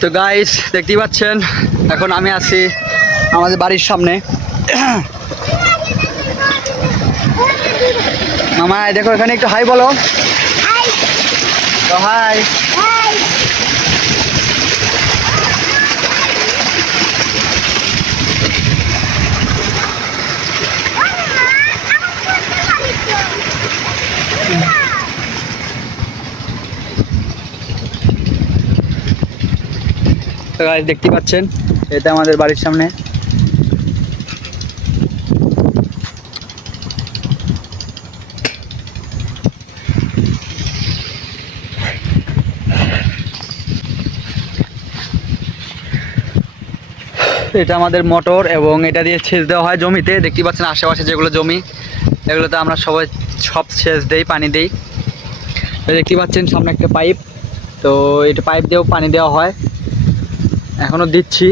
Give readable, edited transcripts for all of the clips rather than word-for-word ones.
তো গাইস দেখতেই পাচ্ছেন এখন আমি আছি আমাদের বাড়ির সামনে। মামা দেখো এখানে একটু হাই বলো। তো হাই। তো গাইস দেখতেই পাচ্ছেন এটা আমাদের বাড়ির সামনে। এটা আমাদের মোটর এবং এটা দিয়ে সেচ দেওয়া হয় জমিতে। দেখতেই পাচ্ছেন আশেপাশে যেগুলো জমি এগুলোতে আমরা সব সেচ দেই, পানি দেই। দেখতেই পাচ্ছেন সামনে একটা পাইপ, তো এটা পাইপ দিয়েও পানি দেওয়া হয়, এখনও দিচ্ছি।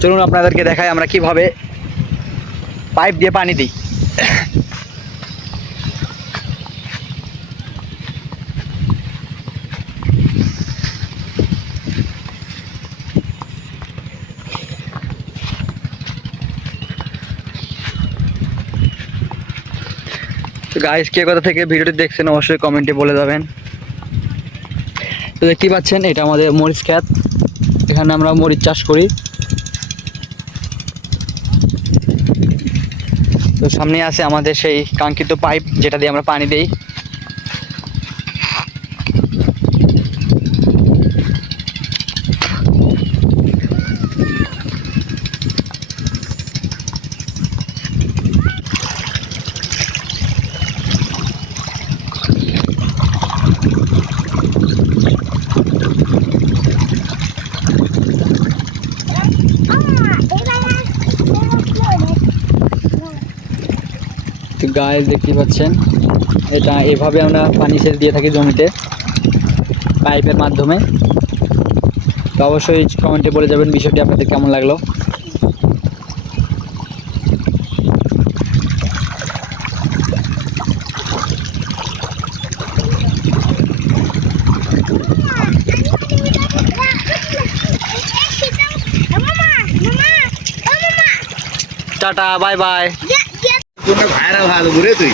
চলুন আপনাদেরকে দেখাই আমরা কিভাবে পাইপ দিয়ে পানি দিই। তো গাইস কে কোথা থেকে ভিডিওটি দেখছেন অবশ্যই কমেন্টে বলে যাবেন। তো দেখতেই পাচ্ছেন এটা আমাদের মরিচ ক্ষেত, এখানে আমরা মরিচ চাষ করি। তো সামনে আছে আমাদের সেই কাঙ্ক্ষিত পাইপ যেটা দিয়ে আমরা পানি দিই। তো গাইস দেখতেই পাচ্ছেন এটা এভাবে আমরা পানি সেচ দিয়ে থাকি জমিতে পাইপের মাধ্যমে। তো অবশ্যই কমেন্টে বলে যাবেন বিষয়টি আপনাদের কেমন লাগলো। Tata bye bye. ভাইরাল ভালো ঘুরে তুই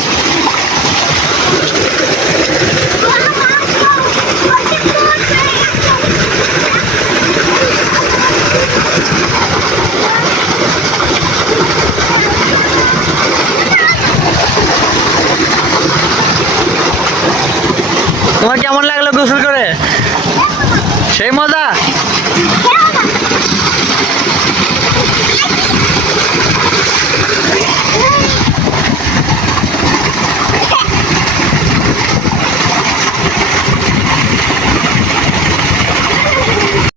তোমার কেমন লাগলো গোসল করে? সেই মজা।